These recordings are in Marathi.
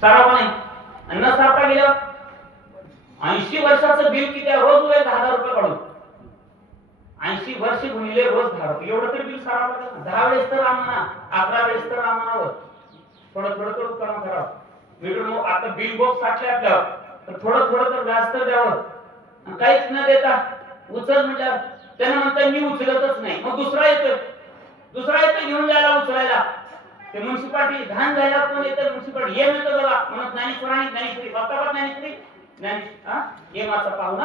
सारावा नाही. आणि न सारता गेलं 80 वर्षाचं बिल किती आहे? रोज 10,000 रुपये काढून 80 वर्ष गुणिले रोज 10 रुपये एवढं तरी बिल सारावं लागेल. 10 वेळेस तर राम म्हणा, 11 वेळेस तर राम म्हणावं. थोडं थोडं तर उत्पन्न करावं. मित्रांनो, आता बिल बॉक्स साठले आपल्यावर, तर थोडं थोडं तर व्याज तर द्यावं. काहीच न देता उचल म्हटलं, त्यानं म्हणतात मी उचलतच नाही. मग दुसरा येतो घेऊन जायला उचलायला. ते म्युन्सिपालिटी घाण झाला कोण येतं? म्युन्सिपालिटी ये म्हणतो बघा, म्हणत ज्ञानेश्वरी वातावरण यमाचा पाहुणा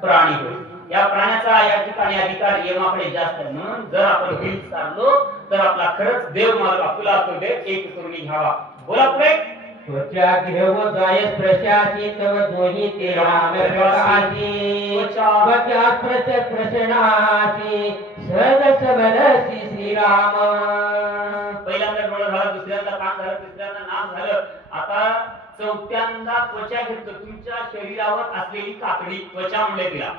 प्राणी होय. या प्राण्याचा या ठिकाणी अधिकार यमाकडे जास्त आहे. म्हणून जर आपण बिल चाललो तर आपला खरंच देव मला आपला तो देव एक करून घ्यावा. बोला पुढे. त्वचा घेव जायस प्रशासी तव दोही ते राम प्रकाशी त्वचा प्रशनासी सहज सबलसी श्रीराम. पहिल्यांदा डोळा झाला, दुसऱ्यांदा कान झालं, तिसऱ्यांदा नाक झालं, आता चौथ्यांदा त्वचा घेतलं. तुमच्या शरीरावर असलेली कातडी त्वचा म्हणले तिला.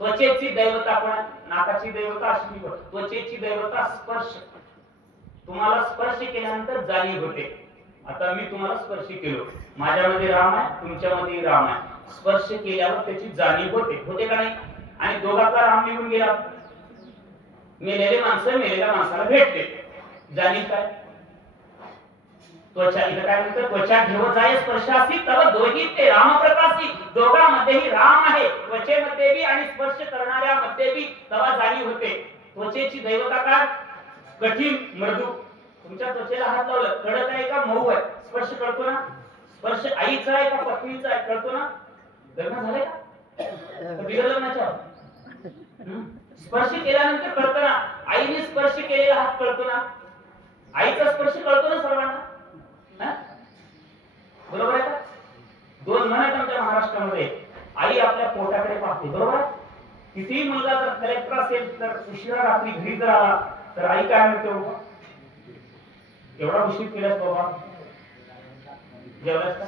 त्वचेची दैवता पण, नाकाची दैवता अश्मी, त्वचेची दैवता स्पर्श. तुम्हाला स्पर्श केल्यानंतर जाणीव होते. आता मी तुम्हाला स्पर्श केलो, माझ्यामध्ये राम आहे, तुमच्यामध्ये राम आहे. स्पर्श केल्यावर त्याची जाणीव होते का नाही? आणि दोघांचा राम निघून गेला, मेलेले माणसं मेलेल्या माणसाला भेटते, जाणीव काय? त्वचा. इथं काय म्हणतं? त्वचा घेव जाय स्पर्शासी तव दोही ते राम प्रकाशी. दोघांमध्येही राम आहे, त्वचेमध्ये बी आणि स्पर्श करणाऱ्या मध्ये बी तवा जाणीव होते. त्वचेची दैवता काय? कठीण मृदू. तुमच्या त्वचेला हात लावलं, कडक आहे का मऊ आहे? स्पर्श कळतो ना? स्पर्श आईचा आहे का पत्नीचा आहे? कळतो ना? लग्न झालंय का? बिगर लग्नाच्या स्पर्श केल्यानंतर कळतो ना? आईने स्पर्श केलेला हात कळतो ना? आईचा स्पर्श कळतो ना सर्वांना? बरोबर आहे का? दोन म्हण आहेत आमच्या महाराष्ट्रामध्ये. आई आपल्या पोटाकडे पाहते, बरोबर आहे? कितीही मुलगा जर कलेक्टर असेल तर उशिरा रात्री घरी जर आला तर आई काय म्हणते? एवढा उशीर केलास बाबा, जेवलास का?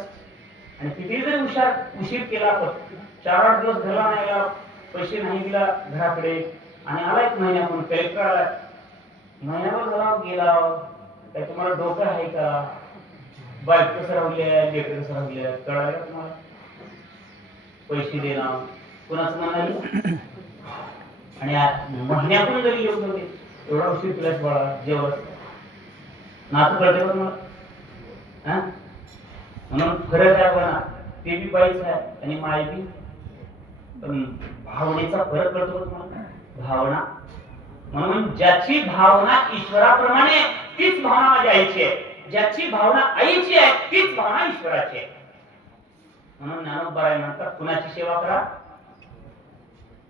आणि किती जरी उशीर केला तर 4-8 दिवस घरला नाही गेला, पैसे नाही दिला घराकडे, आणि आला 1 महिन्यापूर्वी कलेक्टर आला, महिन्याभर झाला गेला, काय तुम्हाला डोकं आहे का? बायको कसं राहिली आहे, लेकर कसं राहिली आहे, कळालं का तुम्हाला? पैसे देणार कोणाचं म्हणाले? आणि महिन्यातून जरी येऊन होते, एवढा उशीर केलास बाळा, जेवलास नातं कळते का तुम्हाला? म्हणून फरक आहे बघा, ते बी बाईच आहे आणि माय बी. पण भावनेचा फरक कळतो का तुम्हाला? भावना. म्हणून ज्याची भावना ईश्वराप्रमाणे तीच भावना माझ्या आईची आहे, ज्याची भावना आईची आहे तीच भावना ईश्वराची आहे. म्हणून ज्ञानोबा म्हणतात कुणाची सेवा करा.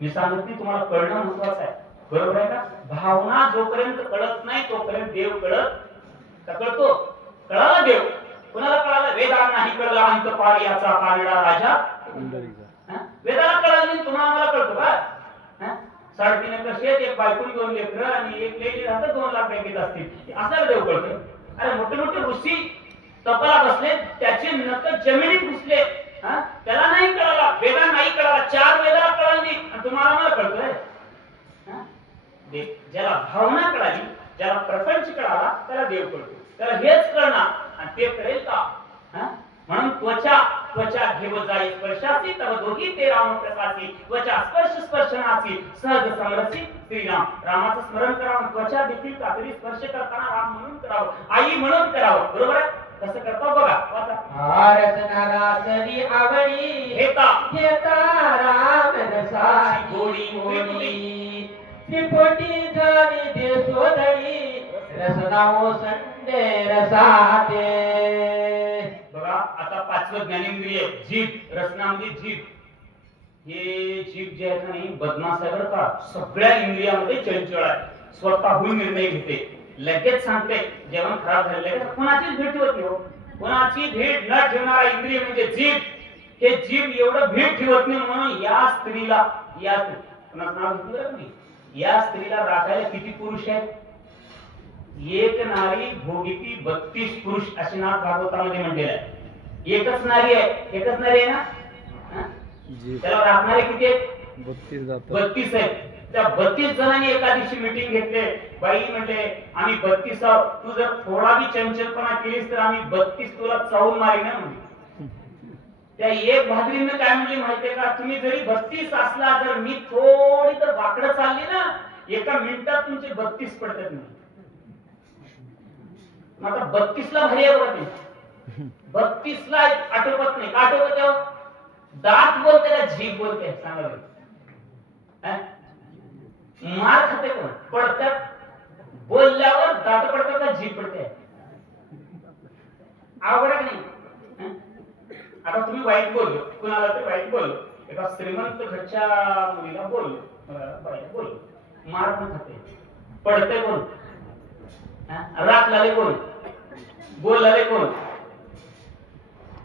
मी सांगत नाही, तुम्हाला कळणं महत्वाचं आहे, बरोबर आहे का? भावना जोपर्यंत कळत नाही तोपर्यंत देव कळत का? कळतो. कळाला देव. कुणाला कळाला? वेदाला नाही कळला अंत पार याचा कानडा राजा. वेदाला कळालं नाही, तुम्हाला मला कळतो का? 3.5 एकर शेत, एक बायकून 2 लेकरं आणि एक लेली राहतं, 2 लाख बँकेत असतील, असा देव कळतो? अरे मोठे मोठे ऋषी तपाला बसले, त्याचे नक जमिनीत घुसले, त्याला नाही कळाला, वेदा नाही कळाला, 4 वेदाला कळालं नाही, आणि तुम्हाला मला कळतोय? ज्याला भावना कळाली, ज्याला प्रपंच कळाला, त्याला देव कळतो. त्याला हेच कळणार, आणि ते कळेल का? म्हणून त्वचा घेव जाई स्पर्शासी तव दोही ते राम प्रकाशी. त्वचा स्पर्श स्पर्शनासी सहज समरसी श्रीराम. रामाचं स्मरण करावं, त्वचा देखील कातडी स्पर्श करताना राम म्हणून करावं, आई म्हणून करावं, बरोबर आहे? कसं करतो बघा, वाचा. रचनारासरी आवडी घेता राम रसाची गोडी मोडी त्रिपुटी झाली दे सोदडी रसनाओ संडे रसाते. बघा, आता 5वं ज्ञानेंद्रिय जीभ. रसनामध्ये जीभ. हे जीभ जे आहे ना, बदमाश आहे बरं का. सगळ्या इंद्रियामध्ये चंचल आहे, स्वतःहून निर्णय घेते, लगेच सांगते जेवण खराब झालेलं आहे. कोणाचीच भेट ठेवत नाही, कोणाची भेट न ठेवणारा इंद्रिय म्हणजे जीभ. हे जीभ एवढं भेट ठेवत नाही, म्हणून या स्त्रीला, कोणाचं नाव घेतलं नाही, या स्त्रीला राखायला किती पुरुष आहेत? एक नारी भोगिती 32 पुरुष, असे नाथ भागवतामध्ये म्हटलेलं आहे. एकच नारी आहे ना, त्याला राखणारे किती आहेत? 32 आहेत. त्या 32 जणांनी एका दिवशी मीटिंग घेतले. बाई म्हणले आम्ही 32 आहोत, तू जर थोडा बी चंचलपणा केलीस तर आम्ही 32 तुला चावून मारीन म्हणले. त्या एक भादरीनं काय म्हणली माहितीये का, तुम्ही जरी 32 असला, जर मी थोडी तर वाकडं चालली ना, एका मिनिटात तुमचे 32 पडतात नाही. आता 32 ला भारी आहे बघा ते. 32 ला आटोपत नाही. का आटोपत आहे? दात बोलते का जीभ बोलते? सांगा बरं. मार खाते कोण? पडतात. बोलल्यावर दात पडतात का जीभ पडते? आवड नाही. आता तुम्ही वाईट बोललो, कुणाला ते वाईट बोललो, एका श्रीमंत घरच्या मुलीला बोललो, वाईट बोललो, मार पण खाते. पडते कोण? राख लाले कोण? बोलले कोण?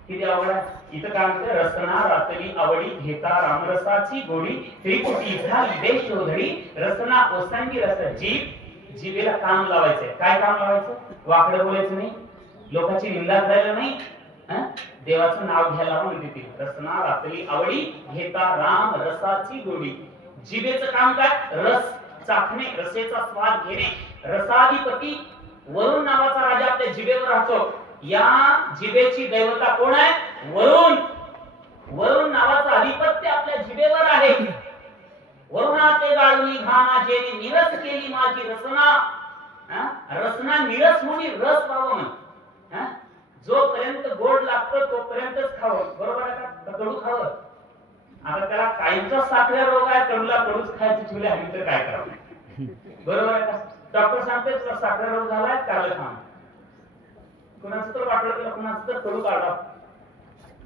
किती आवड आहे. इथं काय म्हणते, रसना रातली आवडी घेता रामरसाची गोडी, त्रिपुटी झाली देश शोधडी, रसना ओसांगी रस. जीभ, जिभेला काम लावायचंय. काय काम लावायचं? वाकडं बोलायचं नाही, लोकांची निंदा करायला नाही, देवाचं नाव घ्यायला म्हणते ती. रसना रातली आवडी घेता राम रसाची गोडी. जिभेचं काम काय? रस चाखणे, रसेचा स्वाद घेणे. रसाधिपती वरुण नावाचा राजा आपल्या जिभेवर राहतो. या जिभेची दैवता कोण आहे? वरुण. वरुण नावाचा अधिपत्य आपल्या जिभेवर आहे. वरुणाचे गाळूनी घाना जेने निरस केली माझी रसना. रसना निरस होणी, रस व्हावं म्हण. जोपर्यंत गोड लागतं तोपर्यंतच खावं. बरोबर आहे का? कडू खावं. आता त्याला कायमचा साखऱ्या रोग आहे, कडूला कडूच खायचं ठेवले आम्ही तर काय करावं? बरोबर आहे का? डॉक्टर सांगते तुला साखर रोग झालाय, कारलं खा. कुणाचं तर वाटलं त्याला, कुणाचं तर कडू काढा.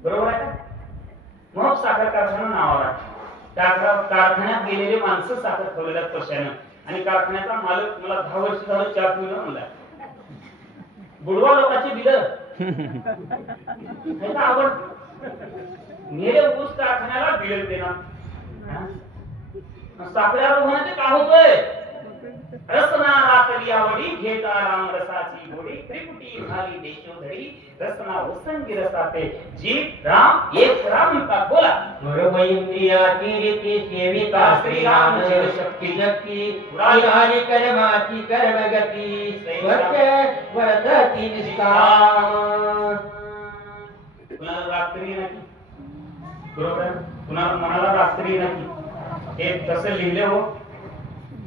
बरोबर आहे का? मग साखर कारखाना नावावर आहे. कारखान्यात गेलेले माणसं साखर ठेवलेल्या कशानं, आणि कारखान्याचा मालक मला 10 वर्ष झालं चहा पिऊन म्हणला. बुडवा लोकांची बिलं आवड मेरे ऊस कारखान्याला बिल देणार. साखऱ्या रोगाने का होतोय? रसना रातली आवडी घेता राम रसाची गोडी, त्रिपुटी झाली देशोधडी, रसना ओसंगी रसाते. जीव राम एक राम म्हणतात. बोला. इंद्रियाची रीती सेविता श्रीराम शक्ती शक्ती, पुराणी कर्माची कर्मगती, वर्धती निष्काम. कुणाला रात्री नाही, बरोबर, कुणाला मनाला रात्री नाही. हे तसं लिहिले हो.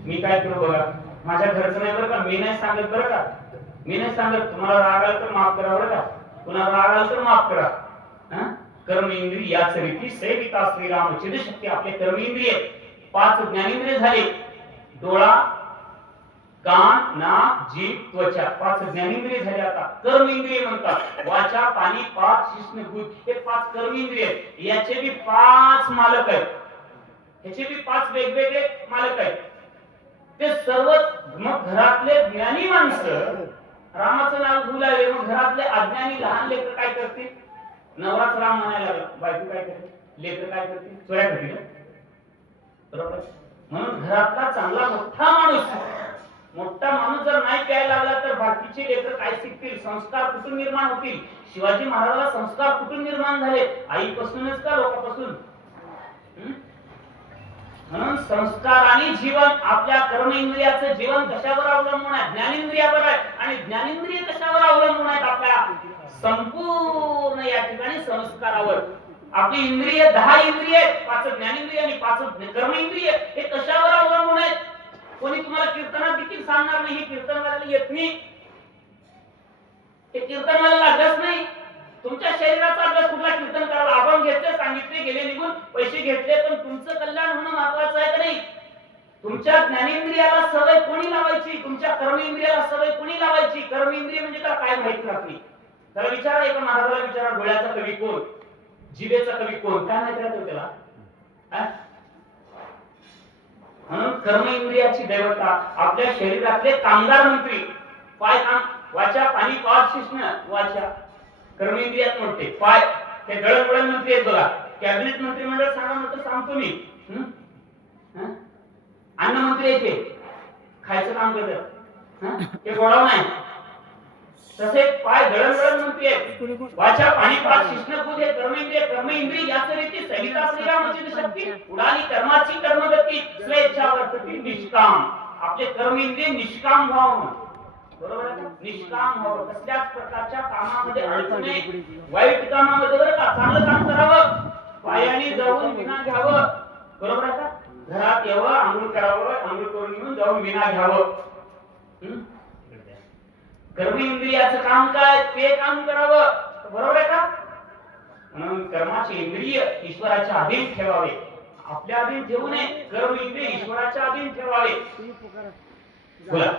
मी काय करू बघा, माझ्या घरचं नाही बरं का, मी नाही सांगत बरं का, मी नाही सांगत. तुम्हाला राग आला तर माफ करा बरं का, कुणाला राग आला तर माफ करा. कर्म इंद्रियाच रीती सेविता श्रीराम चिदशक्ती. आपले कर्म इंद्रिय 5 ज्ञानेंद्रिय झाले. डोळा, कान, नाक, जीभ, त्वचा 5 ज्ञानेंद्रिय झाले. आता कर्म इंद्रिय म्हणतात. वाचा, पाणी, पाच, शिष्ण, बुद्ध, हे 5 कर्म इंद्रिय. याचे बी 5 मालक आहेत. याचे बी 5 वेगवेगळे मालक आहेत. ते सर्व मग घरातले ज्ञानी माणसं रामाचं नाव घेऊ लागले, मग घरातले अज्ञानी लहान लेकर काय करतील? नवराच राम म्हणायला लागला, बायको काय करते? लेकर काय करतील? चोऱ्या करतील. बरोबर. म्हणून घरातला चांगला मोठा माणूस जर नाही प्यायला लागला तर बाकीचे लेकर काय शिकतील? संस्कार कुठून निर्माण होतील? शिवाजी महाराजाला संस्कार कुठून निर्माण झाले? आईपासूनच का लोकांपासून? म्हणून संस्कार आणि जीवन, आपल्या कर्म इंद्रियाचं जीवन कशावर अवलंबून आहे? ज्ञानेंद्रियावर आहे. आणि ज्ञानेंद्रिय कशावर अवलंबून आहेत? आपल्या संपूर्ण या ठिकाणी संस्कारावर. आपली इंद्रिय 10 इंद्रिय, 5 ज्ञानेंद्रिय आणि 5 कर्म इंद्रिय, हे कशावर अवलंबून आहेत? कोणी तुम्हाला कीर्तनात देखील सांगणार नाही हे कीर्तनाला येत नाही, हे कीर्तनाला लागत नाही. तुमच्या शरीराचा अभ्यास कुठला कीर्तन करायला? आपण घेतले, सांगितले, गेले निघून, पैसे घेतले, पण तुमचं कल्याण होणं महत्वाचं आहे का नाही? तुमच्या ज्ञानेंद्रियाला सवय कोणी लावायची? तुमच्या कर्मेंद्रियाला सवय कोणी लावायची? कर्मेंद्रिय म्हणजे काय माहिती राहते? त्याला विचारा, एका महाराजाला विचारा, डोळ्याचा कवी कोण? जिभेचा कवी कोण? काय माहिती राहतो त्याला? म्हणून कर्म इंद्रियाची दैवता आपल्या शरीरातले कामगार मंत्री. पाय, काम, वाचा, पाणी, पाच, शिष्ण. वाचा कर्मेंद्रियात मोडते. पाय हे दळणवळण मंत्री आहेत बघा. कॅबिनेट मंत्रिमंडळ सांगा म्हटलं सांगतो मी. अन्न मंत्री येते, खायचं काम करतात. हे गोडाऊन आहे, तसेच पाय गळगळ म्हणते वाचा पाणीपात शिष्ण बुद्धे कर्म इंद्रिय याचे रीती सहिता श्रीरामाची शक्ती उडाली कर्माची कर्मगती स्वेच्छा वर्तती निष्काम आपले कर्म इंद्रिय निष्काम व्हावं बरोबर आहे निष्काम व्हावं कसल्याच प्रकारच्या कामामध्ये अडकणे वाईट कामामध्ये बरं का चांगलं काम करावं पायाने जाऊन विना घ्यावं बरोबर आहे का घरात यावं आंघोळ करावं आंघोळ करून येऊन जाऊन विना घ्यावं कर्म इंद्रियाचं काम काय ते काम करावं बरोबर आहे का म्हणून कर्माचे इंद्रिय ईश्वराच्या अधीन ठेवावे आपल्या अधीन ठेवू नये कर्म इंद्रिय ईश्वराच्या अधीन ठेवावे बोला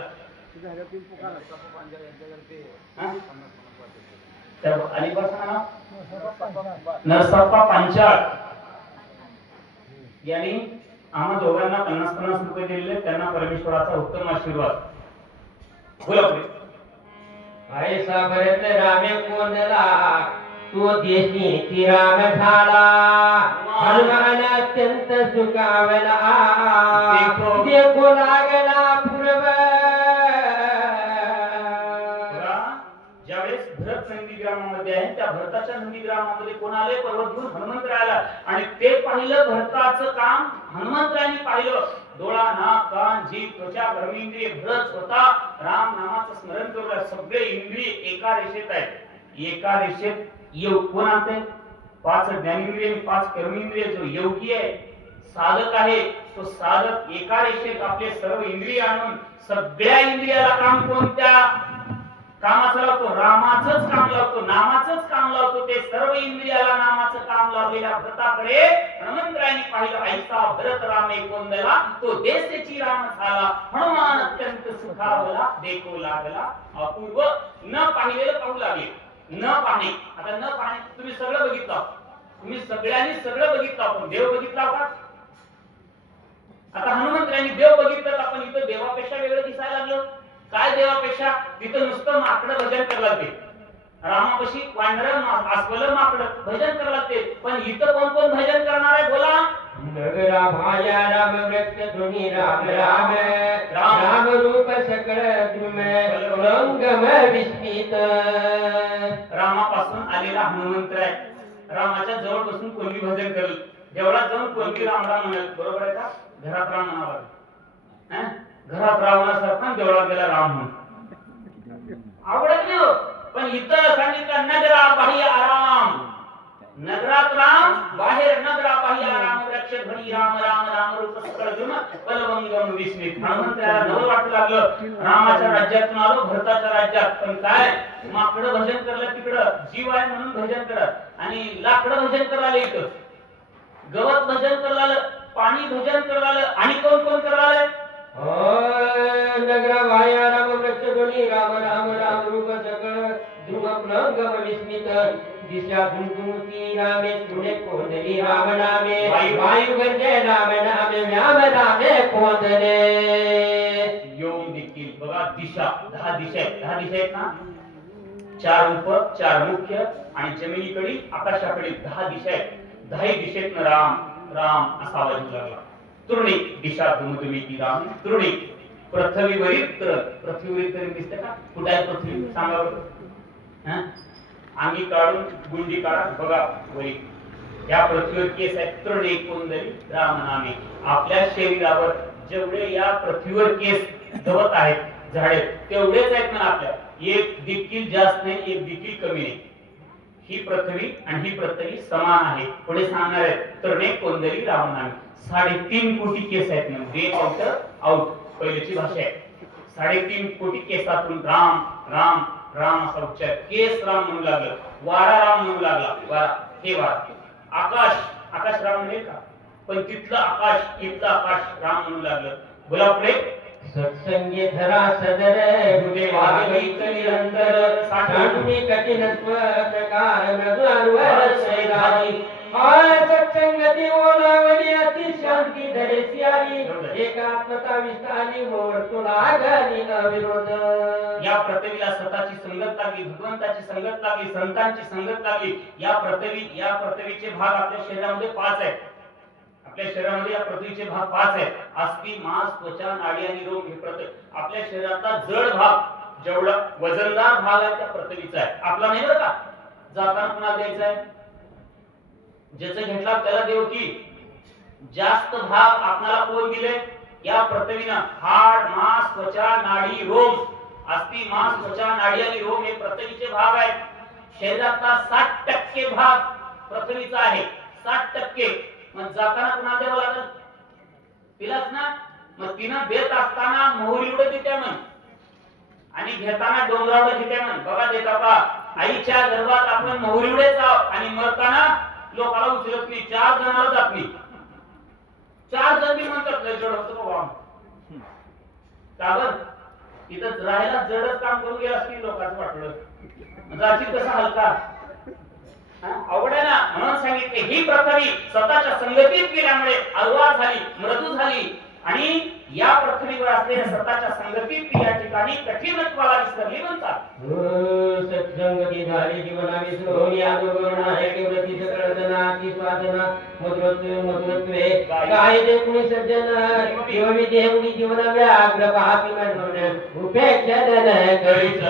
नरसप्पा पांचाळ यांनी आम्हा दोघांना 50-50 रुपये दिलेले त्यांना परमेश्वराचा उत्तम आशीर्वाद बोला ऐसा भरत रामे कोंदला तो देशी राम झाला हनुमान अत्यंत सुखावला देखो लागला पूर्व ज्यावेळेस भरत नंदीग्रामामध्ये आहे त्या भरताच्या नंदीग्रामामध्ये कोण आले पर्वतभूर हनुमंत राहिला आणि ते पाहिलं भरताचं काम हनुमंतरायांनी पाहिलं डोळा नाक कान जीभ त्वचा कर्मेंद्रिय भरत स्वतः राम नामाचं स्मरण करू सगळे इंद्रिय एका रेषेत आहेत एका रेषेत कोण आणते 5 ज्ञानेंद्रिय आणि 5 कर्मेंद्रिय जो योगी आहे साधक आहे तो साधक एका रेषेत आपले सर्व इंद्रिय आणून सगळ्या इंद्रियाला काम कोणत्या कामाचं लावतो रामाचंच काम लावतो नामाचंच काम लावतो ते सर्व इंद्रियाला नामाचं काम लावलेल्या भरताकडे हनुमंतरायांनी पाहिलं ऐसा भरत रामे कोंदला तो देशची राम झाला हनुमान अत्यंत सुखावला देखो लागला अपूर्व न पाहिलेलं पाहू लागले न पाहणे आता न पाहणे तुम्ही सगळं बघितलं तुम्ही सगळ्यांनी सगळं बघितलं आपण देव बघितला का आता हनुमंतरायांनी देव बघितलं आपण इथं देवापेक्षा वेगळं दिसायला लागलं काय देवापेक्षा तिथं नुसतं माकडं भजन करायला ते रामापाशी वानर अस्वल माकडं भजन करायला ते पण इथं कोण कोण भजन करणार आहे बोला नगरा भाया राम वृक्ष ध्वनी राम राम राम रूप सकळ द्रुम रंगम विस्मित रामापासून आलेला हनुमंत आहे रामाच्या जवळ बसून कोणी भजन करेल देवळात जाऊन कोणी राम राम म्हणेल बरोबर आहे का घरात राम म्हणावा घरात रावणासारखा देवळात गेला राम म्हणून आवडत नाही पण इथं सांगितलं नगरा बाह्य आराम नगरात राम बाहेर नगरा बाह्य आराम वृक्ष ध्वनी राम राम राम रूप सकळ द्रुम बलवंगम विस्मित हनुमंताला नवल वाटू लागलं रामाच्या राज्यातून आलो भरताच्या राज्यात पण काय माकडं भजन करलं तिकडं जीव आहे म्हणून भजन करत आणि लाकडं भजन करायला इथं गवत भजन करायला पाणी भजन करायला आणि कोण कोण करायला नगरा भाया राम वृक्ष ध्वनी राम राम राम रूप सकळ द्रुम रंगम विस्मित दिशा गुंगुती रामे तुणे कोंदली राम नामे वायू गंजे राम नामे व्याम रामे कोंदले योम देखील बघा दिशा 10 दिशा आहेत ना 4 उप 4 मुख्य आणि जमिनीकडे आकाशाकडे 10 दिशा आहेत 10 दिशेत राम राम असा आवाज लागला तृणी दिशा दुमदुमीती राम तृणी पृथ्वीवरील तर पृथ्वीवरील तर दिसते का कुठे आहे पृथ्वी सांगा बरं अंगी काढून गुंडी काढा बघा वरी या पृथ्वीवर केस आहेत तृणे कोंदली राम नामे आपल्या शरीरावर जेवढे या पृथ्वीवर केस गवत आहेत झाडे तेवढेच आहेत ना आपल्या एक देखील जास्त नाही एक देखील कमी नाही ही पृथ्वी आणि ही पृथ्वी समान आहे पुढे सांगणार आहे तृणे कोंदली राम नामे 3.5 कोटी केस आहेत ना डे आउट पहिलीची भाषा आहे 3.5 कोटी केसातून राम राम राम असा उच्चार केस राम म्हणू लागलं वारा राम म्हणू लागला वारा हे वारा आकाश राम म्हणेल का पण तिथलं आकाश इथलं आकाश राम म्हणू लागलं बोला पुढे सत्संगे धरा सदर हृदय वागीत निरंतर साठवणी कठीण प्रकार नगरवर सैरानी सत्संगती ओलावली अति शांती धरे सियारी एकात्मता विस्तारी मोर तुला गली अविरोध या पृथ्वीला स्वतःची संगत लागली भगवंताची संगत लागली संतांची संगत लागली या पृथ्वीचे भाग आपल्या शरीरामध्ये 5 आहेत आपल्या शरीरामध्ये या पृथ्वीचे भाग 5 आहेत अस्थि मांस त्वचा नाडी आणि रोग हे पृथ्वी आपल्या शरीरातला जड भाग जेवढा वजनदार भाग आहे त्या पृथ्वीचा आहे, आपला नाही बरं का. जाताना कुणाला द्यायचा आहे, ज्याचा घेतला त्याला देऊ की जास्त भाग आपल्याला कोण दिले, या पृथ्वीनं हाड मांस त्वचा नाडी रोम, अस्थि मांस त्वचा नाडी आणि रोम हे पृथ्वीचे भाग आहेत. शरीरातला 60% भाग पृथ्वीचा आहे, 60%. मग जाताना कुणाला द्यावं लागेल, तिलाच ना. मग तिनं देत असताना मोहरी उडत देते म्हण आणि घेताना डोंगरावर घेते म्हण. बघा देता पा आईच्या गर्भात आपण मोहरी उडेच आहोत आणि मरताना लोकांना उचलत नाही, 4 जणांना जात नाही. 4 जण बी म्हणतात लय जड होतं बाबा. का बर तिथं राहायला जडच काम करून गेला असतील लोकांचं वाटलं, जातील कसा हलका. अवघड आहे ना. म्हणून सांगितले ही पृथ्वी स्वतःच्या संगतीत गेल्यामुळे अलवार झाली, मृदू झाली आणि या पृथ्वीवर असलेल्या स्वतःच्या संगतीत या ठिकाणी कठीणत्वाला विसरली म्हणतात. सत्संगती झाली जीवना विसरून या दोघं आहे केवळती सकळजना स्वादना मधुरत्वे काय ते कुणी सज्जन जीवमी देवनी जीवन व्याग्र पापी मन उपेक्षण करीत.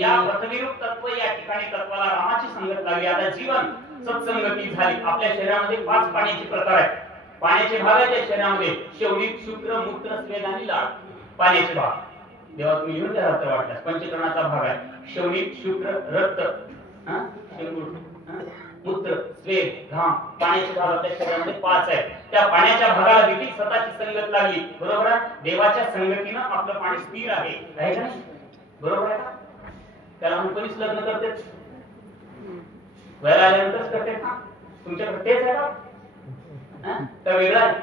या पृथ्वीरूप तत्व या ठिकाणी तत्वाला रामाची संगत लागली. आता जीवन सत्संगती झाली. आपल्या शरीरामध्ये 5 पाण्याचे प्रकार आहेत. पाण्याचे भाग आहेत त्या शरीरामध्ये शेवडी शुक्र मूत्र स्वेद आणि लाळ. पाण्याचे भाग देवा तुम्ही लिहून द्या वाटल्यास. पंचकर्णाचा भाग आहे शेवडी शुक्र रक्त मूत्र स्वेद घाम. पाण्याचे भाग आपल्या शरीरामध्ये 5 आहेत. त्या पाण्याच्या भागाला देखील स्वतःची संगत लागली. बरोबर आहे. देवाच्या संगतीनं आपलं पाणी स्थिर आहे का नाही, बरोबर आहे. त्याला कोणीच लग्न करते वयाला आल्यानंतरच करते ना. तुमच्याकडे तेच आहे का तर वेगळा आहे.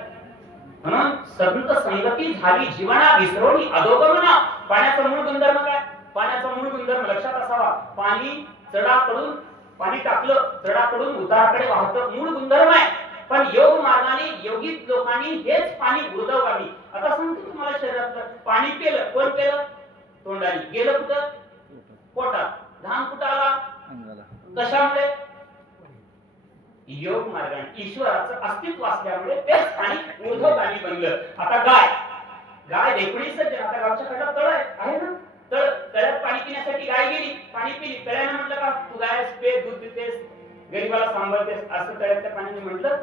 म्हणून संत संगती झाली जीवना विसरवणी अधोगमना. पाण्याचा मूळ गुणधर्म काय, पाण्याचा मूळ गुणधर्म लक्षात असावा. पाणी चढाकडून पाणी टाकलं चढाकडून उताराकडे वाहतं, मूळ गुणधर्म आहे. पण योग मार्गाने योगिक लोकांनी हेच पाणी उर्धवगामी. आता सांगतो तुम्हाला शरीरातलं पाणी पेलं, कोण पेलं, तोंडाने गेलं कुठं, पोटात. घाम कुठं आला, कशामुळे, योग मार्गाने ईश्वराचं अस्तित्व असल्यामुळे तेच पाणी ऊर्ध्वगामी बनलं. आता गाय देखणी सज्जन. आता गावच्या कडात तळ आहे ना, तळ्यात पाणी पिण्यासाठी गाय गेली, पाणी पिली. तळ्यानं म्हटलं का तू गाय पे दूध पितेस, गरीबाला सांभाळतेस, असं तळ्याच्या पाण्याने म्हटलं.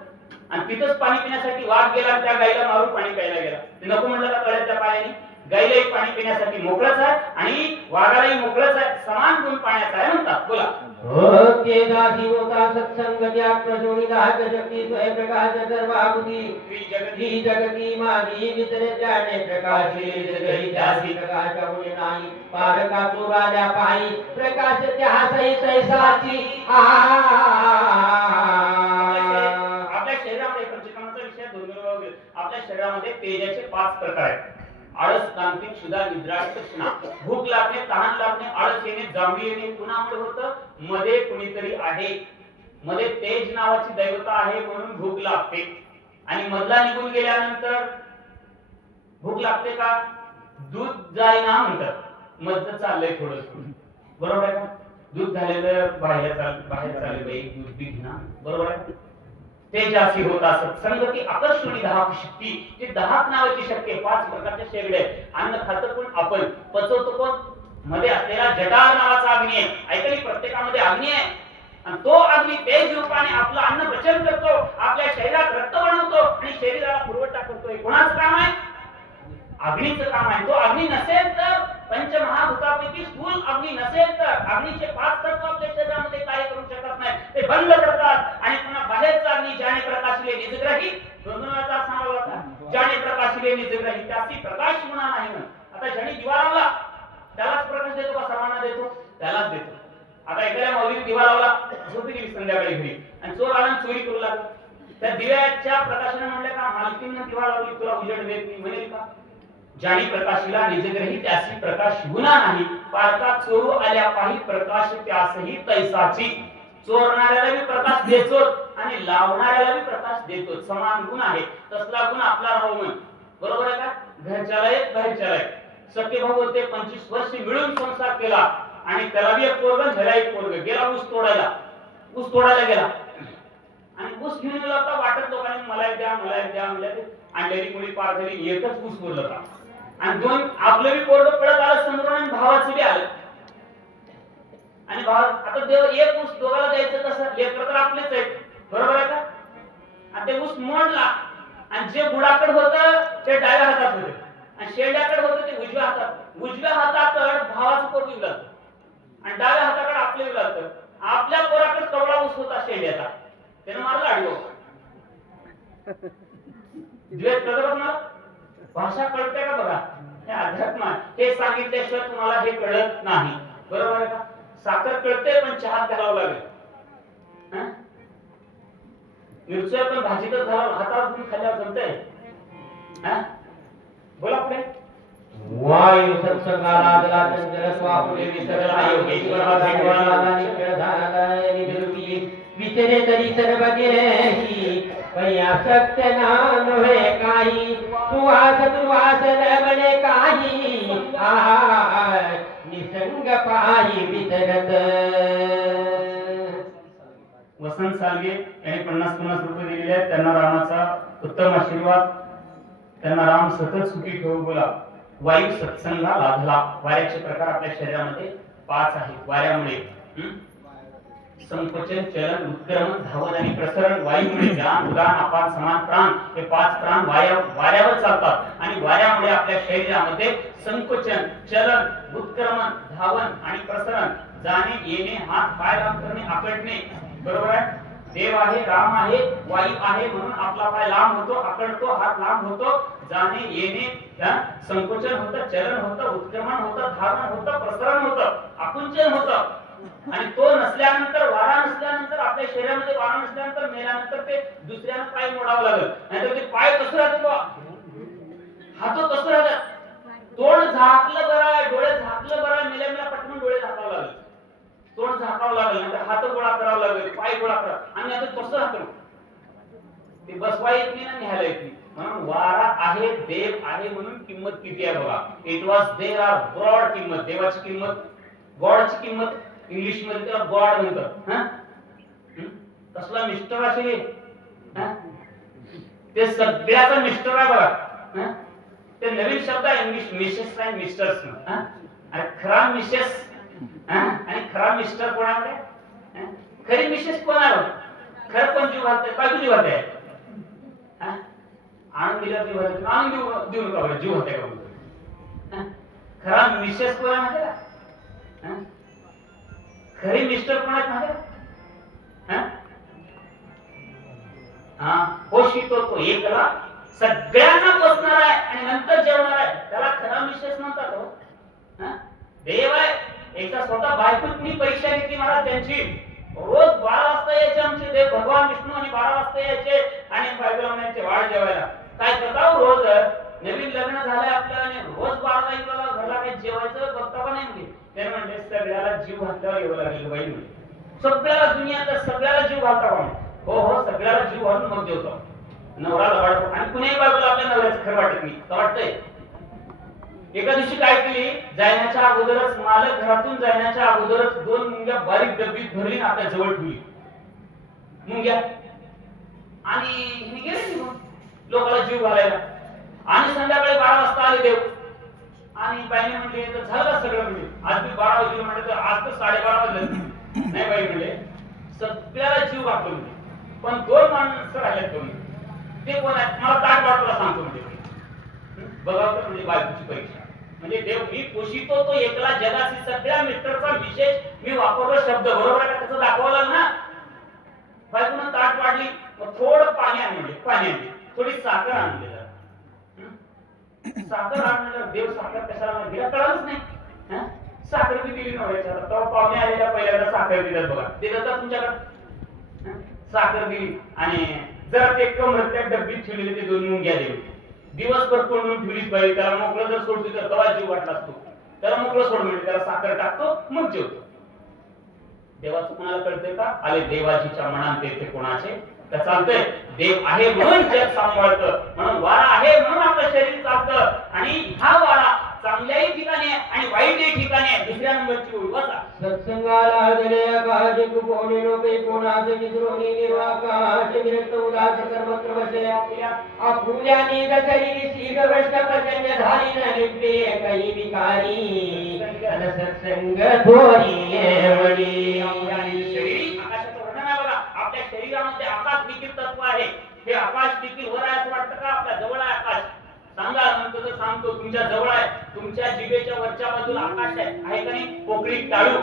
आणि तिथंच पाणी पिण्यासाठी वाघ गेला, त्या गायला मारून पाणी प्यायला गेला. नको म्हटलं का तळ्याच्या पाण्याने. गायलाही पाणी पिण्यासाठी मोकळच आहे आणि वाघालाही मोकळच आहे. समान गुण पाण्याचा आहे म्हणतात. बोला. हो ते दासी होता सत्संगती आत्मशोणी दाहक शक्ती स्वयंप्रकाश सर्वाभूती ही जगती मागी विसरे जाणे प्रकाशी जगही दासी प्रकाश होणे नाही पारका चोराल्या पायी प्रकाश त्या सही सैसाची. आपल्या शरीरामध्ये पंचकर्माचा विषय दोन आपल्या शरीरामध्ये तेजाचे 5 प्रकार आहेत. आळस, क्रांती, क्षुधा, निद्रा, तृष्णा. भूक लागणे, तहान लागणे, आळस येणे, जांभळी येणे कुणामुळे होतं, मध्ये कुणीतरी आहे. मध्ये तेज नावाची दैवता आहे म्हणून भूक लागते. आणि मधला निघून गेल्यानंतर भूक लागते का, दूध जाईना म्हणतात, मधलं चाललंय थोडं. बरोबर आहे का. दूध झालेलं बाहेर चालले बाई दूध बी घेणार. बरोबर आहे. तेजासी होता सत्संगती आकर्षणी दाहक शक्ती. ते दाहक नावाची शक्ती 5 प्रकारच्या शेगडे. अन्न खातं कोण, आपण पचवतो कोण, मध्ये असलेला जठार नावाचा अग्नी आहे. ऐकली, प्रत्येकामध्ये अग्नी आहे आणि तो अग्नी तेज रूपाने आपलं अन्न पचन करतो, आपल्या शरीरात रक्त बनवतो आणि शरीराला पुरवठा करतो. हे कोणाचं काम आहे, अग्नीचं काम आहे. तो अग्नी नसेल तर, पंचमहाभूतापैकी स्थूल अग्नी नसेल तर अग्नीचे 5 तत्व आपल्या शरीरामध्ये कार्य करू शकत नाही, ते बंद पडतात. आणि पुन्हा बाहेरचा अग्नी ज्याने प्रकाशिले निजग्रही, दोन वेळाचा सांगावा होता, ज्याने प्रकाशिले निजग्रही त्याची प्रकाश म्हणा नाही म्हणून. आता ज्याने दिवा लावला त्यालाच प्रकाश देतो का, सर्वांना देतो, त्यालाच देतो. आता एखाद्या माऊलीने दिवा लावला, झोपी गेली संध्याकाळी घरी आणि चोर आला चोरी करू लागला. त्या दिव्याच्या प्रकाशाने म्हणले का, मालकीनं दिवा लावली तुला उजेड देत नाही, म्हणेल का. ज्याने प्रकाशिला निजग्रही त्यासी प्रकाश गुना नाही, पारका चोरू आल्या पाही प्रकाश त्यासही तैसाची. चोरणाऱ्याला भी प्रकाश देतो आणि लावणाऱ्याला भी प्रकाश देतो, समान गुण आहे. तसला गुण आपला राहू म्हण. बरोबर आहे का. घरच्याला एक बाहेरच्याला एक. सख्खे भाऊ होते, 25 वर्ष मिळून संसार केला आणि त्याला बी एक पोरग झाला, एक पोरग गेला ऊस तोडायला गेला आणि ऊस घेऊन गेला होता. वाटत लोकांनी मला एक द्या म्हणले, आणलेली मुली पार झाली, एकच ऊस बोलला होता. आणि दोन आपलं बी पोरग पळत आलं समोरून आणि भावाचं बी आलं आणि भाव आता देव एक ऊस दोघाला द्यायचं कसं लेकर तर आपलेच आहेत बरोबर आहे का आणि ते ऊस मोडला आणि जे बुडाकड होतं ते डाव्या हातात होते आणि शेंड्याकडे होतं ते उजव्या हाताकड भावाचं पोरग येऊ लागतं आणि डाव्या हाताकडे आपलं येऊ लागतं आपल्या पोराकडे कवळा ऊस होता शेंड्याचा त्यानं मारला आडवं द्वेष कळत मला भाषा कळते का बघा हे अध्यात्म आहे हे सांगितल्याशिवाय तुम्हाला हे कळत नाही बरोबर आहे का साखर कळते पण चहात घालावं लागेल मिरच्या पण भाजीतच घालावं हातावर तुम्ही खाल्ल्यावर जमतंय बोला पुढे वायू सत्संगाला दला चंद्रस्वा पुढे विसरला योगेश्वरा भेटवाला निकळधाला निरुपी विसरे तरी सर्व गेही पया सत्य नाम होय काही सुवास दुर्वास न बने काही निसंग पायी विसरत वसंत सालगे यांनी 50 रुपये दिलेले आहेत त्यांना रामाचा उत्तम आशीर्वाद त्यांना राम सतत सुखी ठेवू बोला वायू सत्संगा लाभला वाऱ्याचे प्रकार आपल्या शरीरामध्ये 5 आहेत वाऱ्यामुळे संकोचन चलन उत्क्रमण धावन आणि प्रसरण वायूमुळे ज्ञान उदान अपान समान प्राण हे 5 प्राण वाऱ्यावर चालतात आणि वाऱ्यामुळे आपल्या शरीरामध्ये संकोचन चलन उत्क्रमण धावन आणि प्रसरण जाणे येणे हात पाय लांब करणे आकडणे बरोबर आहे देव आहे राम आहे वायू आहे म्हणून आपला पाय लांब होतो आकडतो हात लांब होतो जाणे येणे संकोचन होतं चलन होतं उत्क्रमण होतं धावन होतं प्रसरण होतं आकुंचन होतं आणि तो नसल्यानंतर वारा नसल्यानंतर आपल्या शरीरामध्ये वारा नसल्यानंतर मेल्यानंतर ते दुसऱ्यानं पाय मोडावं लागेल नाहीतर ते पाय कसं राहते बा हात कसं राहतात तोंड झाकलं बरं आहे डोळे झाकलं बरं आहे मेल्या पटकन डोळे झाकावं लागेल तोंड झाकावं लागेल नाहीतर हात गोळा करावं लागेल पाय गोळा करा आणि आता कसं राहतं ते बसवा येत नाही ना न्यायला येत नाही म्हणून वारा आहे देव आहे म्हणून किंमत किती आहे बघा it was there are broad किंमत देवाची किंमत गॉडची किंमत इंग्लिश मध्ये त्याला गॉड म्हणतात कसला मिस्टर असे ते सगळ्याचा मिस्टर आहे बघा ते नवीन शब्द आहे इंग्लिश मिसेस आणि मिस्टर्स आणि खरा मिसेस आणि खरा मिस्टर कोण आहे खरी मिसेस कोण आहे खरं पण जीव घालते काय जीव घालते आनंद दिला जीव घालते आनंद देऊ नका जीव घालते का खरा मिसेस कोण आहे माहिती का खरी मिस्टर कोण आहेत माहिती का पोषितो तो एकला सगळ्यांना पोचणार आहे आणि नंतर जेवणार आहे त्याला खरा मिसेस म्हणतात हो देव आहे एकदा स्वतः बायकोनी परीक्षा घेतली महाराज त्यांची रोज 12 वाजता यायचे आमचे देव भगवान विष्णू आणि 12 वाजता यायचे आणि बायकोला म्हणायचे वाढ जेवायला काय करता रोज नवीन लग्न झालंय आपल्याला आणि रोज 12ला इकडला घरला काही जेवायचं बघता पण नाही म्हणजे त्याने म्हणले सगळ्याला जीव घातल्यावर येऊ लागेल बाई म्हणजे सगळ्याला दुनियात सगळ्याला जीव घालता का हो हो सगळ्याला जीव घालून मग जेवतो नवरा वाढतो आणि कुणीही बायकोला आपल्या नवऱ्याचं खरं वाटत नाही का वाटतंय एका दिवशी काय केली जाण्याच्या अगोदरच मालक घरातून जाण्याच्या अगोदरच 2 मुंग्या बारीक डब्बीत भरली आपल्या जवळ ठेवली मुंग्या आणि हिने गेले निघून लोकांना जीव घालायला आणि संध्याकाळी 12 वाजता आले देव आणि बाईने म्हणले तर झालं सगळं म्हणजे आज मी 12 वाजले म्हणले तर आज तर 12:30 वाजले नाही बाई म्हणले सगळ्याला जीव घातलो म्हणजे पण 2 माणसं राहिलेत दोन ते कोण आहेत मला ताट वाटला सांगतो म्हणजे बघा तर म्हणजे बायकोची परीक्षा म्हणजे देव मी पोषितो तो एकला जगाची सगळ्या मिस्टरचा विशेष मी वापरलो शब्द बरोबर आहे कसं दाखवावं लागलं ना बायकोनं ताट वाढली मग थोडं पाणी आणले पाणी आणले थोडी साखर आणली साखर आणलं देव साखर कशाला दिला कळलंच नाही साखर बी दिली नव्हती तेव्हा पाहुणे आलेल्या पहिल्यांदा साखर दिल्यात बघा दिलं तर तुमच्याकडे साखर दिली आणि जर ते कमर त्या डब्बीत ठेवलेले ते 2 मुंग्या दिली दिवसभर कोंडून ठेवलीच पाहिजे त्याला मोकळं जर सोडतो तर तवा जीव वाटला असतो त्याला मोकळं सोड म्हणजे त्याला साखर टाकतो मग जेवतो देवाचं कोणाला कळतंय का आले देवाजीच्या मनात तेथे कोणाचे तर चालतंय देव आहे म्हणून जग सांभाळतं म्हणून वारा आहे म्हणून आपलं शरीर चालतं आणि हा वारा चांगल्याही ठिकाणी आहे आणि वाईटही ठिकाणी आहे. दुसऱ्या नंबरची ओळ वाचा. सत्संगाला गले आकाश कुपोने लोके कोणास विसरोनी निर्वाकाश विरक्त उदास सर्वत्र बसे आपुल्यानी दशरी शीघ भ्रष्ट प्रचंड धारी न लिपे काही विकारी अन सत्संग थोरी येवडी. शरीर आकाशाचं वर्णन आहे बघा. आपल्या शरीरामध्ये आकाश देखील तत्व आहे. हे आकाश देखील वर आहे असं वाटतं का? आपल्या जवळ आहे आकाश. सांगा म्हणतो तर सांगतो, तुमच्या जवळ आहे. तुमच्या जिभेच्या वरच्या बाजूला आकाश आहे का नाही? पोकळी टाळू,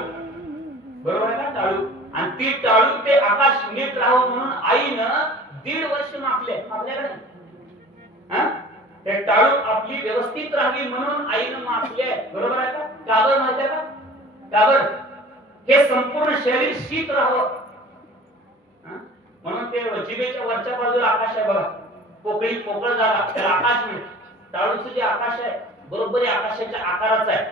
बरोबर आहे का? टाळू. आणि ती टाळू ते आकाश नीट राहावं म्हणून आईनं 1.5 वर्ष मापले आपल्याकडे. ते टाळू आपली व्यवस्थित राहावी म्हणून आईनं मापले, बरोबर आहे का? का बरं माहिती आहे का? का बरं? हे संपूर्ण शरीर शीत राहावं म्हणून ते जिभेच्या वरच्या बाजूला आकाश आहे बघा. पोकळी, पोकळ जागा, त्याला आकाश म्हणतात. टाळूचं जे आकाश आहे बरोबर या आकाशाच्या आकाराचं आहे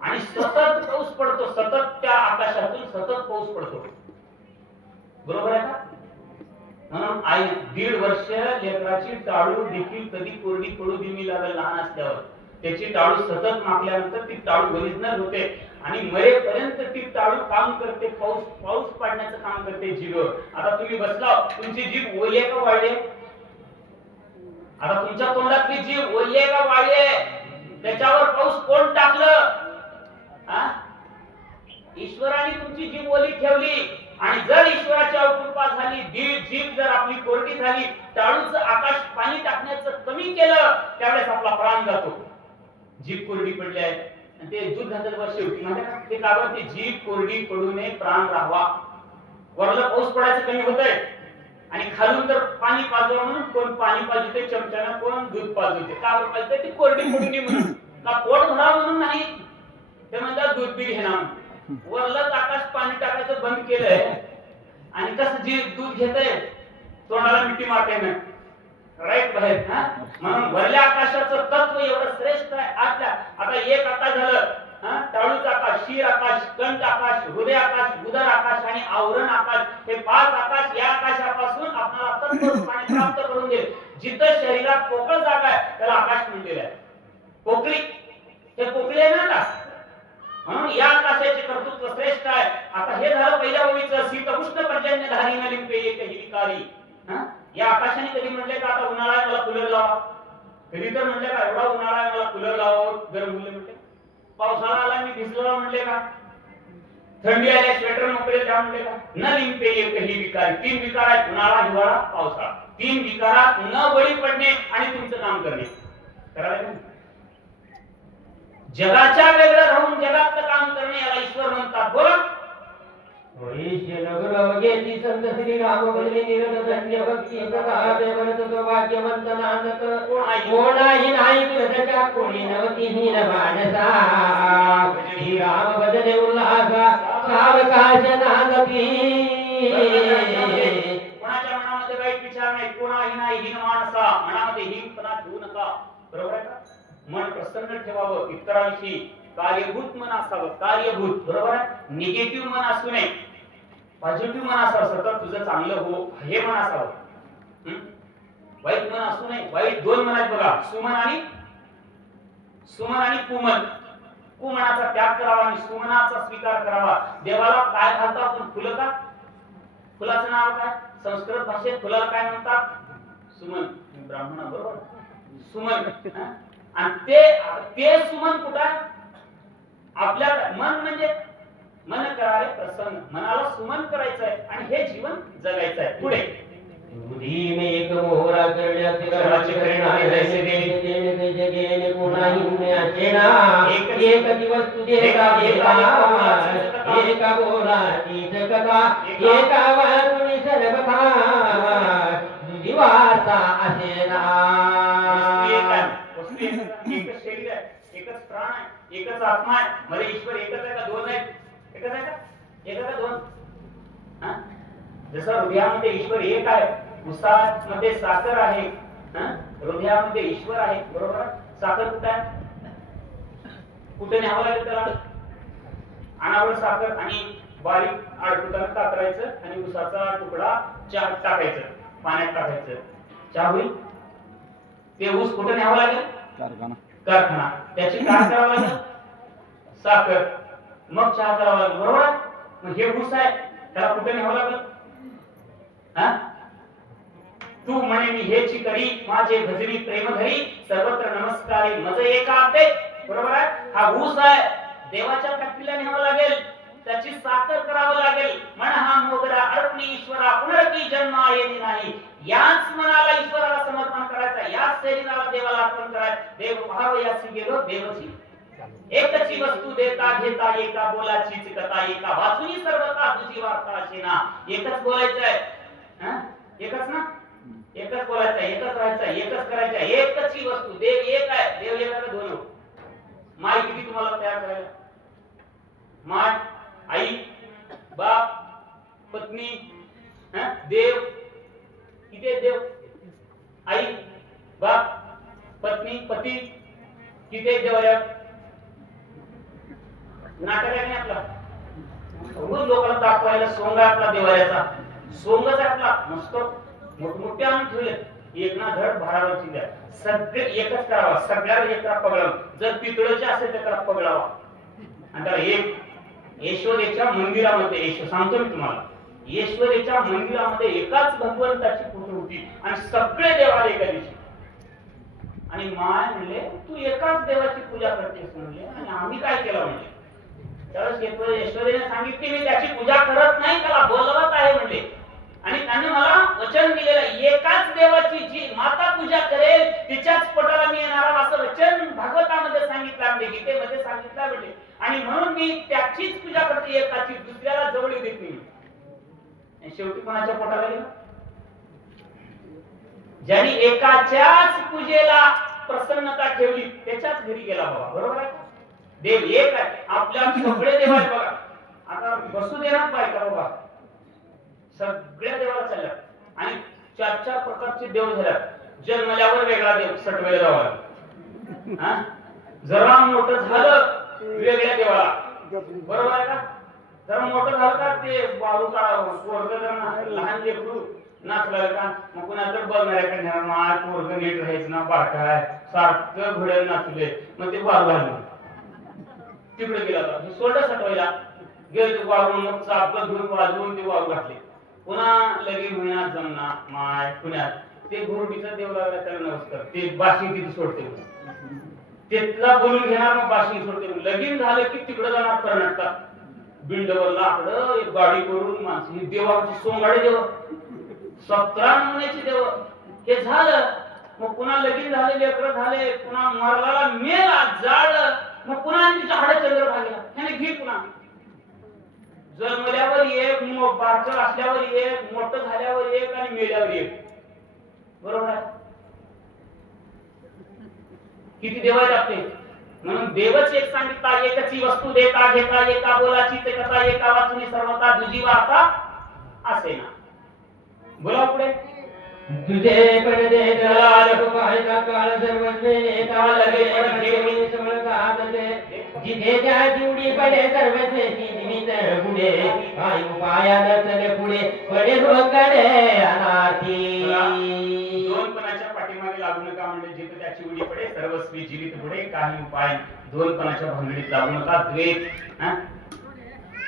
आणि सतत पाऊस पडतो. सतत त्या आकाशातून सतत पाऊस पडतो, बरोबर आहे का? म्हणून आई 1.5 वर्ष लेकराची टाळू देखील कधी कोरडी पडू दिली लागेल. लहान असल्यावर त्याची टाळू सतत मापल्यानंतर ती टाळू ओरिजिनल होते आणि मरेपर्यंत ती टाळू काम करते. पाऊस पाडण्याचं काम करते जीभेवर. आता तुम्ही बसला, तुमची जीभ ओली आहे का वाळली आहे? आता तुमच्या तोंडातली जीभ ओली आहे का वाळली आहे? त्याच्यावर पाऊस कोण टाकलं? ईश्वराने तुमची जीभ ओली ठेवली आणि जर ईश्वराची अवकृपा झाली, जीभ जर आपली कोरडी झाली, टाळूचं आकाश पाणी टाकण्याचं कमी केलं, त्यावेळेस आपला प्राण जातो. जीभ कोरडी पडली आहे आणि ते दूध घातलं वर्ष होती म्हणजे ते कारण ती जीभ कोरडी पडू नये, प्राण राहावा. वरला पाऊस पडायचं कमी होतंय आणि खालून तर पाणी पाजवा म्हणून कोण पाणी पाजवते चमच्यानं, कोण दूध पाजवते. का बरं पाजवते? ती कोरडी पडू नये म्हणून, का पोट भरावं म्हणून नाही. ते म्हणतात दूध बी घेणार. वरलाच आकाश पाणी टाकायचं बंद केलंय आणि कसं जी दूध घेतंय तोंडाला मिठी मारते ना राईट बाहेर. म्हणून वरल्या आकाशाचं तत्व एवढं श्रेष्ठ आहे. आता एक आकाश झालं, टाळूचं आकाश, शीर आकाश, कंठ आकाश, हृदय आकाश, उदर आकाश आणि आवरण आकाश. हे 5 आकाश या आकाशापासून आपल्याला तत्वरूपाने प्राप्त करून देईल. जिथं शरीरात पोकळ जागा आहे त्याला आकाश म्हणलेलं आहे. पोकळी, हे पोकळी आहे ना. म्हणून या आकाशाचे कर्तृत्व श्रेष्ठ आहे. आता हे झालं पहिल्या ओळीचं. शीत उष्ण पर्जन्य धारी न लिंपे एकही विकारी. या आकाशाने कधी म्हणले का आता उन्हाळा आहे मला कूलर लावा? कधी तर म्हणले का एवढा उन्हाळा आहे मला कूलर लावा गरम होईल म्हणले? पावसाळा आला मी भिजलो म्हणले का? थंडी आल्या स्वेटर मोकळे द्या म्हणले का? न लिंपे एकही विकारी. 3 विकार आहेत, उन्हाळा, हिवाळा, पावसाळा. 3 विकारात न बळी पडणे आणि तुमचं काम करणे. करायला जगाच्या वेगळं राहून जगातलं काम करणे याला ईश्वर म्हणतात. बोला. वैश्य नगर गेली संत श्री राम बदली निरत धन्य भक्ती प्रकाश बनत वाक्यवंत नानक कोणाही नाही तुझ्या कोणी नवती हीन मानसा श्री राम बदले उल्हासा सावकाश नांदती. कोणाच्या मनामध्ये वाईट विचार नाही, कोणाही नाही हीन माणसा. मनामध्ये हीनपणा ठेवू नका, बरोबर आहे का? मन प्रसन्न ठेवावं. इतरांशी कार्यभूत मन असावं. कार्यभूत, बरोबर आहे? निगेटिव्ह मन असू नये, पॉझिटिव्ह मन असावं. सतत तुझं चांगलं हो हे मन असावं. वाईट मन असू नये. वाईट 2 मन आहेत बघा, सुमन आणि कुमन. कुमनाचा त्याग करावा आणि सुमनाचा स्वीकार करावा. देवाला काय घालतो आपण? फुलं का? फुलाचं नाव काय? संस्कृत भाषेत फुलाला काय म्हणतात? सुमन. ब्राह्मण, बरोबर? सुमन. आणि ते सुमन कुठं? आपल्या मन म्हणजे मन करारे प्रसन्न. मनाला सुमन करायचंय आणि हे जीवन जगायचंय. पुढे बुद्धी में एक मोहरा करण्याचे कराचे करणारे जैसे देणे देणे कैसे गेले कोणाही उन्याचे ना. एक दिवस तुझे का गेला एका बोलाची जगता एका वाचुनी सर्व खा दिवासा असे ना. एकच शरीर आहे, एकच प्राण आहे, एकच आत्मा आहे. मध्ये ईश्वर एकच आहे का 2 आहेत? एकच आहे का? एक का 2? जसं हृदयामध्ये ईश्वर एक आहे, उसामध्ये साखर आहे, हृदयामध्ये ईश्वर आहे, बरोबर? साखर कुठे आहे? कुठे न्यावं लागेल त्याला? अनावर साखर आणि बारीक आडकुटानं कातरायचं आणि उसाचा तुकडा चहा टाकायचं, पाण्यात टाकायचं, चहा होईल. ते ऊस कुठे न्यावं लागेल? कारखाना, त्याची काय करावं लागेल? साखर, मग चहा करावा लागेल, बरोबर आहे? मग हे ऊस आहे, त्याला कुठे न्यावं लागेल? हा? तू म्हणे मी हेची करी माझे भजनी प्रेम घरी सर्वत्र नमस्कारी मज एका आपे, बरोबर आहे? हा ऊस आहे, देवाच्या फॅक्टरीला न्यावं लागेल, त्याची साखर करावं लागेल. मन हा मोगरा अर्पणी ईश्वरा पुनरपी जन्म येणे नाही. याच मनाला ईश्वराला समर्पण करायचं, याच शरीराला देवाला अर्पण करायचं. देव पहाव यासी गेलो देवची, एकची वस्तू देता घेता एका बोलाचीच कथा, एका वाचुनी सर्वता तुझी वार्ता असेना. एकच बोलायचं आहे, हा? एकच ना, एकच बोलायचं, एकच राहायचं, एकच करायचं, एकच ही वस्तू. देव एक आहे, देव एक आहे, दोन. माय किती तुम्हाला तयार करायला? माय, आई, बाप, पत्नी, देव किती आहे? देव, आई, बाप, पत्नी, पती किती आहे? देवाला नाटक आहे नाही आपला, रोज लोकांना दाखवायला सोंग आहे आपला देवाऱ्याचा, सोंगच आहे आपला. मस्त मोठमोठे आणून ठेवले, एक ना धड भारावरची द्या, सगळे एकच करावा, सगळ्याला एक पगळावा. जर पितळेचे असेल तर त्याला पगळावा. आणि त्याला एक यशोदेच्या मंदिरामध्ये, सांगतो मी तुम्हाला, यशोदेच्या मंदिरामध्ये एकाच भगवंताची फोटो होती आणि सगळे देवाला एका दिवशी. आणि माय म्हणले तू एकाच देवाची पूजा करतेस म्हणले, आणि आम्ही काय केलं म्हणले. त्यावेळेस यशोदेने सांगितले मी त्याची पूजा करत नाही, त्याला बोलवत आहे म्हणले. आणि त्याने मला वचन दिलेलं, एकाच देवाची जी माता पूजा करेल तिच्याच पोटाला मी येणार, असं वचन भागवतामध्ये सांगितलं, म्हणजे गीतेमध्ये सांगितलं म्हणले. आणि म्हणून मी त्याचीच पूजा करते, एकाची, दुसऱ्याला जवळ देत नाही. शेवटी कोणाच्या पोटाला गेला? ज्यांनी एकाच्याच पूजेला प्रसन्नता ठेवली त्याच्याच घरी गेला बाबा, बरोबर आहे? देव एक आहे, आपल्या सगळे देव आहेत बघा. आता बसू देणार बायका बाबा, सगळ्या देवाला चालल्या. आणि 4 प्रकारचे देव झाल्यात. जन्मल्यावर वेगळा देव सटवेल गावाला, जरा मोठं झालं वेगळ्या देवाला, बरोबर आहे का? जरा मोठं झालं का ते बारू काढा, पोरग लहान लेकरू नाचलं का मग कुणाकडे बघणाऱ्याकडे नेणार, मा पोरग नीट राहायचं ना, बारका आहे, सारखं घोड्याला नाचले, मग ते बारू घालून तिकडे गेला. सोडलं सटवायला गेल ते वारून, मग चापलं घेऊन वाजवून ते वारू घातले. पुन्हा लगीन महिन्यात जमना माय पुण्यात ते गुरुडीचा देव लागला, त्याला नमस्कार, ते बाशिंग तिथे सोडते, तिथला बोलून घेणार, मग बाशिंग सोडते. लगीन झालं की तिकडे जाणार कर्नाटकात, बिंडवर लाकडं एक गाडी करून माणसं, ही देवाची सोंगाडे देव, 17 नमुन्याची देव. हे झालं मग पुन्हा लगीन झाले, लेकरं झाले, पुन्हा मरला मेला जाळ, मग पुन्हा तिच्या हाडे चंद्रभागेला त्याने घे. पुन्हा जन्मल्यावर एक, बारकं असल्यावर एक, मोठं झाल्यावर एक, आणि मेल्यावर एक, बरोबर आहे? किती देव आहेत आपले? म्हणून देवच एक सांगितला, एकची वस्तू देता घेता एका बोलाची ते कथा, एका वाचुनी सर्वता तुझी वार्ता असे ना. बोला पुढे. तुझे पडदे दलाल पाहिला काळ सर्वस्वे नेता लगे पण देवणी समळतात ते, जिथे त्या जीवडी पडे सर्वस्वे निमित्त पुढे, काय उपायान चले पुढे पडे रोकडे अनाथी. 2 पणाच्या पाठीमागे लागू नका, म्हणजे जिथे त्याची उडी पडे सर्वस्वी जीवित पुढे, काही उपाय 2 पणाच्या भानगडीत लागू नका. द्वेष,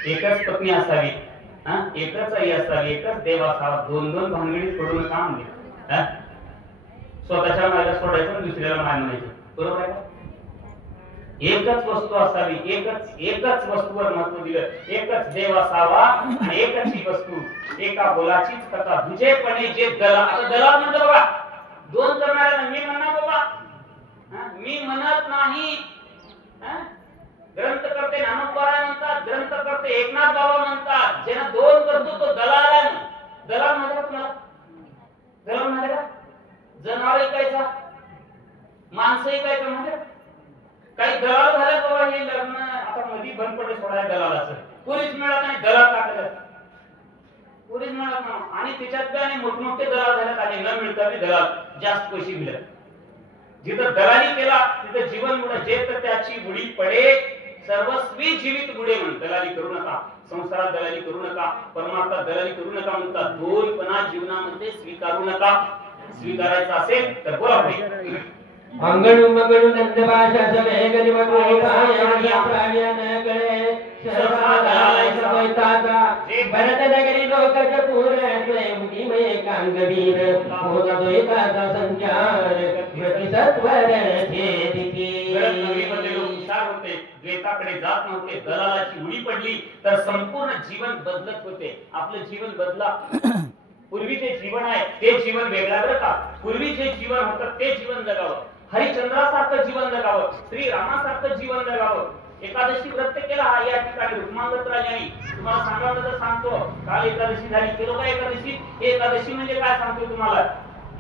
एकच पत्नी असावी, एकच आई असावी, एकच देव असावा, 2 भानगडीत पडू नका म्हणजे. स्वतःच्या मायला सोडायचं, दुसऱ्याला माय म्हणायचं, बरोबर आहे का? एकच वस्तू असावी, एकच वस्तूवर महत्व दिलं, एकच देव असावा आणि एकच ही वस्तू, एका बोलाचीच कथा. दुजेपणे जे दलाल, आता दलाल म्हणतो बघा, 2 करणाऱ्याला मी म्हणणार बाबा, मी म्हणत नाही. ग्रंथकर्ते ज्ञानोबा म्हणतात, ग्रंथकर्ते एकनाथ बाबा म्हणतात, ज्यांना 2 करतो तो दलाल आहे. दलाल म्हणजे तुम्हाला दलाल म्हणजे का? जनावर ऐकायचा, माणसं ऐकायचं म्हणजे काही दलाल झाले बाबा. हे लग्न आता मध्ये बंद पडले सोडायला दलालाचं, पुरीच मिळत नाही, दलाल टाकलं, पुरीच मिळत नाही. आणि त्याच्यात आणि मोठमोठे दलाल झाले, आणि न मिळता दलाल जास्त पैसे मिळत. जिथं दलाली केला तिथं जीवन बुडे, जे तर त्याची बुडी पडे सर्वस्वी जीवित बुडे. म्हणून दलाली करू नका, संसारात दलाली करू नका, परमार्थात दलाली करू नका म्हणतात. 2 पणा जीवनामध्ये स्वीकारू नका. स्वीकारायचा असेल तर बोला पुढे. मंगळू मंगळू नंद भाषा सवे गरीब प्राण्यान कळे सहसा दलाय समयताचा भरत नगरी लोक चतुर मुखी मय कांगवीर होता द्वैताचा संचार प्रति सत्वर नगरीमध्ये लोक हुशार होते, द्वैताकडे जात नव्हते. दलालाची उडी पडली तर संपूर्ण जीवन बदलत होते. आपलं जीवन बदला. पूर्वी जे जीवन आहे ते जीवन वेगळं बरं का. पूर्वी जे जीवन होतं ते जीवन जगावं. हरिश्चंद्रासारखं जीवन जगावं, श्रीरामासारखं जीवन जगावं. एकादशी व्रत केला हा या ठिकाणी रुक्मांगद राजांनी. तुम्हाला सांगावं तर सांगतो, काल एकादशी झाली. केलो का एकादशी? एकादशी म्हणजे काय सांगतो तुम्हाला.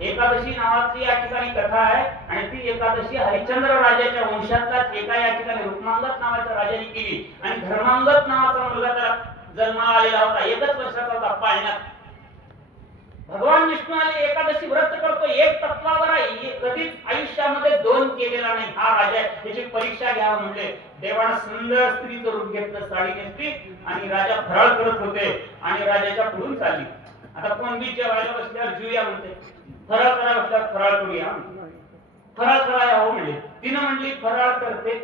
एकादशी नावाची या ठिकाणी कथा आहे आणि ती एकादशी हरिश्चंद्र राजाच्या वंशातलाच एका या ठिकाणी रुक्मांगद नावाच्या राजाने केली. आणि धर्मांगद नावाचा मुलगा त्याला जन्माला आलेला होता, 1च वर्षाचा होता पाळण्यात. भगवान विष्णू आणि एकादशी व्रत करतो, एक तत्वावर आहे. कधीच आयुष्यामध्ये 2 केलेला नाही हा राजा. त्याची परीक्षा घ्यावं म्हणजे देवानं सुंदर स्त्रीचं रूप घेतलं, साडी नेसली आणि राजा फराळ करत होते आणि राजाच्या पुढून चालली. आता कोण बी जेवायला बसल्यावर जेवूया म्हणते, फराळ करा बसल्यावर फराळ करूया, फराळ कराया हो म्हणले. तिनं म्हणली फराळ करते,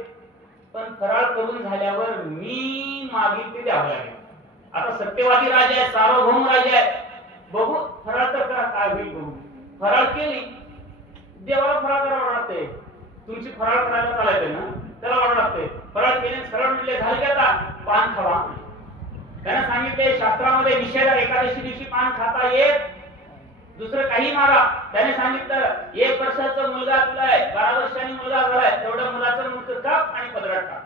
पण फराळ करून झाल्यावर मी मागितले ते द्यावं लागेल. आता सत्यवादी राजा आहे, सार्वभौम राजा आहे. बघू फराळ तर करा, काय होईल बघू. फराळ केली, देवाला फराळ करावं लागते. तुमची फराळ करायला चालायचं ना, त्याला वाढ लागते. फराळ केले, सरळ म्हणले झाले की आता पान खावा. त्यानं सांगितले शास्त्रामध्ये निषेध आहे, एकादशी दिवशी पान खाता येत, दुसरं काही मागा. त्याने सांगितलं 1 वर्षाचा मुलगा तुला आहे, 12 वर्षांनी मुलगा झालाय, तेवढ्या मुलाचं मुख काप आणि पदरात टाक.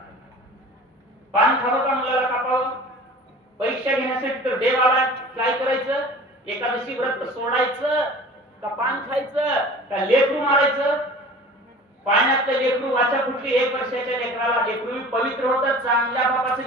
पान खावं का मुलाला कापावं? परीक्षा घेण्यासाठी तर देव आला. काय करायचं? एकादशी व्रत सोडायचं का पान खायचं का लेकरू मारायचं? पाण्यातलं लेकरू वाचा फुटली. 1 वर्षाच्या लेकराला, लेकरू पवित्र होतं, चांगल्या बापाचं